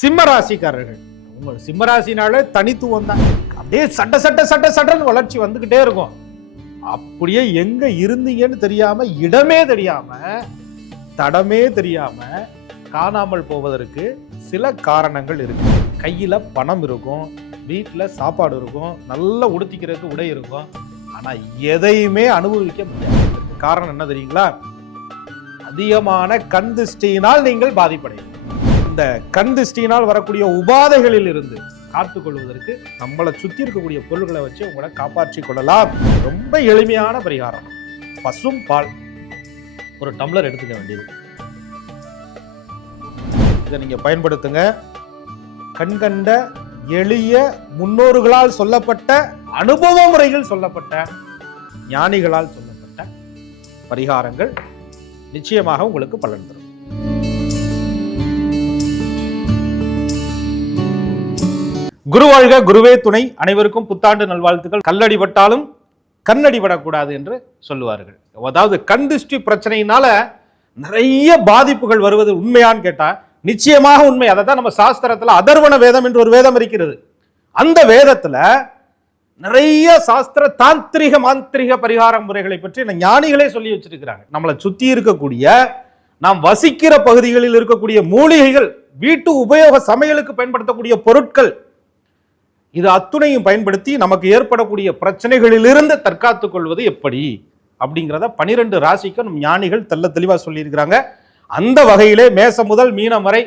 சிம்மராசிக்காரர்கள். உங்கள் சிம்மராசினாலே தனித்துவம் தான். அப்படியே சட்ட சட்ட சட்ட சட்டன்னு வளர்ச்சி வந்துகிட்டே இருக்கும். அப்படியே எங்க இருந்தீங்கன்னு தெரியாம இடமே தெரியாம தடமே தெரியாம காணாமல் போவதற்கு சில காரணங்கள் இருக்கு. கையில பணம் இருக்கும் வீட்டில் சாப்பாடு இருக்கும் நல்லா உடுத்திக்கிறதுக்கு உடை இருக்கும். ஆனால் எதையுமே அனுபவிக்க முடியாது. காரணம் என்ன தெரியுங்களா? அதிகமான கண் திருஷ்டியினால் நீங்கள் பாதிப்படையும் இந்த கண் திருஷ்டியினால் வரக்கூடிய உபாதைகளில் இருந்து காத்துக்கொள்வதற்கு நம்மளை சுத்தி இருக்கக்கூடிய பொருள்களை வச்சு உங்களை காப்பாற்றி கொள்ளலாம். ரொம்ப எளிமையான பரிகாரம். பசும் பால். ஒரு டம்ளர் எடுத்துக்க வேண்டியது. இதை நீங்க பயன்படுத்துங்க. கண்கண்ட எளிய முன்னோர்களால் சொல்லப்பட்ட அனுபவ முறைகள் சொல்லப்பட்ட ஞானிகளால் சொல்லப்பட்ட பரிகாரங்கள் நிச்சயமாக உங்களுக்கு பலன் தரும். குரு வாழ்க குருவே துணை. அனைவருக்கும் புத்தாண்டு நல்வாழ்த்துக்கள். கல்லடிபட்டாலும் கண்ணடிபடக்கூடாது என்று சொல்லுவார்கள். அதாவது கண் திருஷ்டி பிரச்சனையினால நிறைய பாதிப்புகள் வருவது உண்மையான்னு கேட்டா நிச்சயமாக உண்மை. அதை தான் நம்ம சாஸ்திரத்தில் அதர்வண வேதம் என்று ஒரு வேதம் இருக்கிறது. அந்த வேதத்தில் நிறைய சாஸ்திர தாந்திரிக மாந்திரிக பரிகார முறைகளை பற்றி ஞானிகளே சொல்லி வச்சிருக்கிறாங்க. நம்மளை சுத்தி இருக்கக்கூடிய நாம் வசிக்கிற பகுதிகளில் இருக்கக்கூடிய மூலிகைகள் வீட்டு உபயோக சமையலுக்கு பயன்படுத்தக்கூடிய பொருட்கள் இது அத்துணையும் பயன்படுத்தி நமக்கு ஏற்படக்கூடிய பிரச்சனைகளிலிருந்து தற்காத்துக் கொள்வது எப்படி? அப்படிங்கிறத பனிரெண்டு ராசிக்கு நம் ஞானிகள் தெள்ள தெளிவாக சொல்லியிருக்கிறாங்க. அந்த வகையிலே மேசம் முதல் மீனம் வரை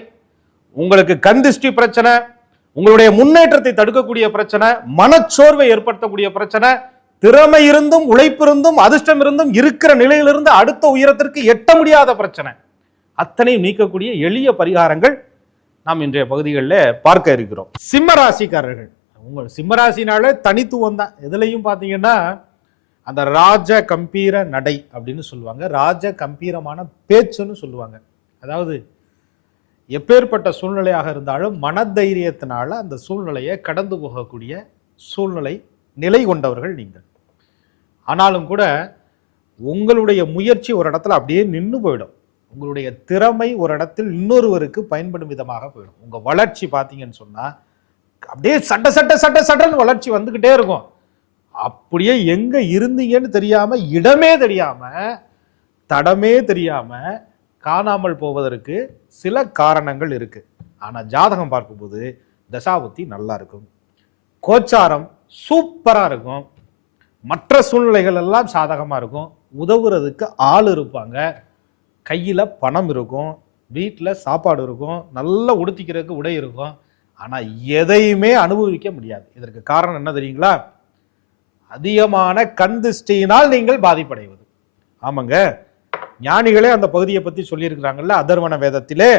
உங்களுக்கு கந்திஷ்டி பிரச்சனை உங்களுடைய முன்னேற்றத்தை தடுக்கக்கூடிய பிரச்சனை மனச்சோர்வை ஏற்படுத்தக்கூடிய பிரச்சனை திறமை இருந்தும் உழைப்பு இருந்தும் அதிர்ஷ்டம் இருந்தும் இருக்கிற நிலையிலிருந்து அடுத்த உயரத்திற்கு எட்ட முடியாத பிரச்சனை. அத்தனையும் நீக்கக்கூடிய எளிய பரிகாரங்கள் நாம் இன்றைய பகுதிகளில் பார்க்க இருக்கிறோம். சிம்ம ராசிக்காரர்கள் உங்கள் சிம்மராசினாலே தனித்துவம் தான். எதுலையும் பார்த்தீங்கன்னா அந்த ராஜ கம்பீர நடை அப்படின்னு சொல்லுவாங்க. ராஜ கம்பீரமான பேச்சுன்னு சொல்லுவாங்க. அதாவது எப்பேற்பட்ட சூழ்நிலையாக இருந்தாலும் மனதைரியத்தினால அந்த சூழ்நிலையை கடந்து போகக்கூடிய சூழ்நிலை நிலை கொண்டவர்கள் நீங்கள். ஆனாலும் கூட உங்களுடைய முயற்சி ஒரு இடத்துல அப்படியே நின்று போயிடும். உங்களுடைய திறமை ஒரு இடத்தில் இன்னொருவருக்கு பயன்படும் விதமாக போயிடும். உங்கள் வளர்ச்சி பார்த்தீங்கன்னு சொன்னால் அப்படியே சட்ட சட்ட சட்ட சட்டன்னு வளர்ச்சி வந்துக்கிட்டே இருக்கும். அப்படியே எங்கே இருந்தீங்கன்னு தெரியாமல் இடமே தெரியாமல் தடமே தெரியாமல் காணாமல் போவதற்கு சில காரணங்கள் இருக்குது ஆனால் ஜாதகம் பார்க்கும்போது தசாபுத்தி நல்லா இருக்கும். கோச்சாரம் சூப்பராக இருக்கும். மற்ற சூழ்நிலைகள் எல்லாம் சாதகமாக இருக்கும். உதவுறதுக்கு ஆள் இருப்பாங்க. கையில் பணம் இருக்கும். வீட்டில் சாப்பாடு இருக்கும். நல்லா உடுத்திக்கிறதுக்கு உடை இருக்கும். ஆனால் எதையுமே அனுபவிக்க முடியாது. இதற்கு காரணம் என்ன தெரியுங்களா? அதிகமான கண் திருஷ்டியினால் நீங்கள் பாதிப்படைவது. ஆமாங்க. ஞானிகளே அந்த பகுதியை பற்றி சொல்லியிருக்கிறாங்கல்ல அதர்வன வேதத்திலே.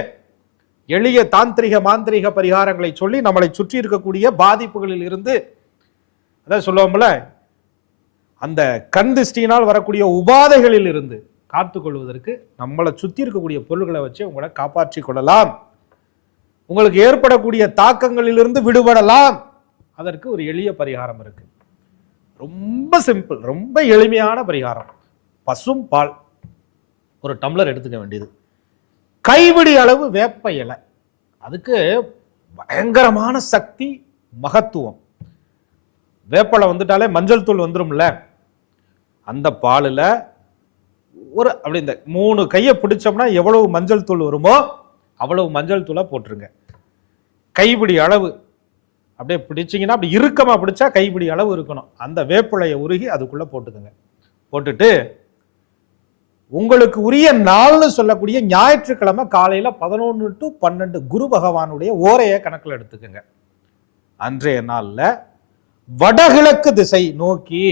எளிய தாந்திரிக மாந்திரிக பரிகாரங்களை சொல்லி நம்மளை சுற்றி இருக்கக்கூடிய பாதிப்புகளில் இருந்து அதான் சொல்லுவோம்ல அந்த கண் திருஷ்டியினால் வரக்கூடிய உபாதைகளில் இருந்து காத்துக்கொள்வதற்கு நம்மளை சுற்றி இருக்கக்கூடிய பொருள்களை வச்சு உங்களை காப்பாற்றி கொள்ளலாம். உங்களுக்கு ஏற்படக்கூடிய தாக்கங்களிலிருந்து விடுபடலாம். அதற்கு ஒரு எளிய பரிகாரம் இருக்கு. ரொம்ப சிம்பிள் ரொம்ப எளிமையான பரிகாரம். பசும் பால். ஒரு டம்ளர் எடுத்துக்க வேண்டியது. கைவிடி அளவு வேப்ப இலை. அதுக்கு பயங்கரமான சக்தி மகத்துவம். வேப்பலை வந்துட்டாலே மஞ்சள் தூள் வந்துரும்ல. அந்த பாலில் ஒரு அப்படி இந்த மூணு கையை பிடிச்சோம்னா எவ்வளவு மஞ்சள் தூள் வருமோ அவ்வளவு மஞ்சள் தூளை போட்டுருங்க. கைப்பிடி அளவு. அப்படியே பிடிச்சிங்கன்னா அப்படி இறுக்கமாக பிடிச்சா கைப்பிடி அளவு இருக்கணும். அந்த வேப்பிலையை உருகி அதுக்குள்ளே போட்டுக்கோங்க. போட்டுட்டு உங்களுக்கு உரிய நாள்னு சொல்லக்கூடிய ஞாயிற்றுக்கிழமை காலையில் பதினொன்று டு பன்னெண்டு குரு பகவானுடைய ஓரையை கணக்கில் எடுத்துக்கோங்க. அன்றைய நாளில் வடகிழக்கு திசை நோக்கி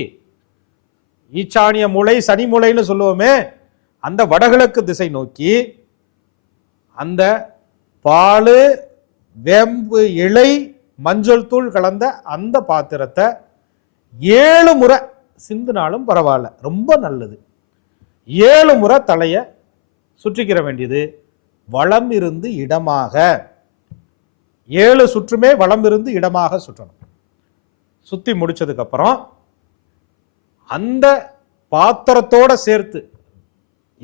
ஈச்சானிய மூளை சனி மூளைன்னு சொல்லுவோமே அந்த வடகிழக்கு திசை நோக்கி அந்த பால் வேம்பு இலை மஞ்சள் தூள் கலந்த அந்த பாத்திரத்தை ஏழு முறை சிந்தினாலும் பரவாயில்ல. ரொம்ப நல்லது. ஏழு முறை தலையை சுற்றிக்கிற வேண்டியது. வளம் இருந்து இடமாக. ஏழு சுற்றுமே வளம் இருந்து இடமாக சுற்றணும். சுற்றி முடித்ததுக்கப்புறம் அந்த பாத்திரத்தோட சேர்த்து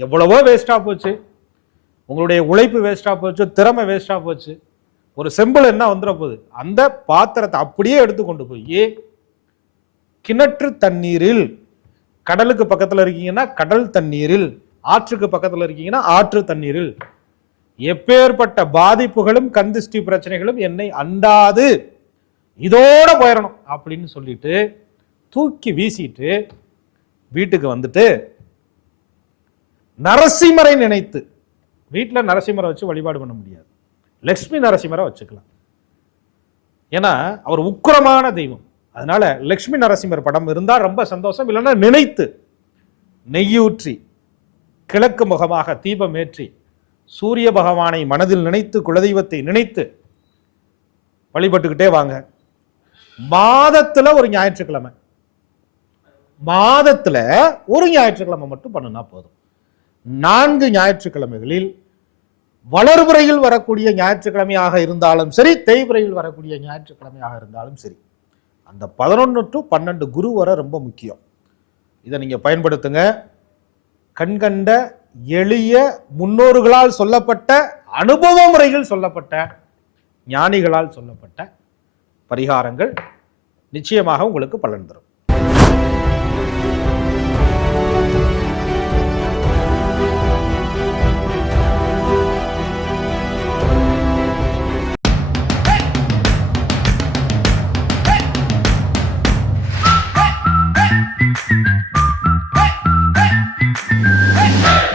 எவ்வளவோ வேஸ்ட்டாக போச்சு. உங்களுடைய உழைப்பு வேஸ்ட்டாக போச்சு திறமை வேஸ்ட்டாக போச்சு. ஒரு செம்பிள் என்ன வந்துட போகுது? அந்த பாத்திரத்தை அப்படியே எடுத்து கொண்டு போய் கிணற்று தண்ணீரில் கடலுக்கு பக்கத்தில் இருக்கீங்கன்னா கடல் தண்ணீரில் ஆற்றுக்கு பக்கத்தில் இருக்கீங்கன்னா ஆற்று தண்ணீரில். எப்பேற்பட்ட பாதிப்புகளும் கந்திஷ்டி பிரச்சனைகளும் என்னை அண்டாது. இதோட போயிடணும் அப்படின்னு சொல்லிட்டு தூக்கி வீசிட்டு வீட்டுக்கு வந்துட்டு நரசிம்மரை நினைத்து வீட்டில் நரசிம்மரை வச்சு வழிபாடு பண்ண முடியாது. லக்ஷ்மி நரசிம்மரை வச்சுக்கலாம். ஏன்னா அவர் உக்கிரமான தெய்வம். அதனால லக்ஷ்மி நரசிம்மர் படம் இருந்தால் ரொம்ப சந்தோஷம் இல்லைன்னா நினைத்து நெய்யூற்றி கிழக்கு முகமாக தீபம் ஏற்றி சூரிய பகவானை மனதில் நினைத்து குலதெய்வத்தை நினைத்து வழிபட்டுக்கிட்டே வாங்க. மாதத்தில் ஒரு ஞாயிற்றுக்கிழமை. மாதத்தில் ஒரு ஞாயிற்றுக்கிழமை மட்டும் பண்ணுனா போதும். நான்கு ஞாயிற்றுக்கிழமைகளில் வளர்புறையில் வரக்கூடிய ஞாயிற்றுக்கிழமையாக இருந்தாலும் சரி தேய்பிறையில் வரக்கூடிய ஞாயிற்றுக்கிழமையாக இருந்தாலும் சரி அந்த பதினொன்று டு பன்னெண்டு குரு வர ரொம்ப முக்கியம். இதை நீங்கள் பயன்படுத்துங்க. கண்கண்ட எளிய முன்னோர்களால் சொல்லப்பட்ட அனுபவ முறையில் சொல்லப்பட்ட ஞானிகளால் சொல்லப்பட்ட பரிகாரங்கள் நிச்சயமாக உங்களுக்கு பலன் தரும்.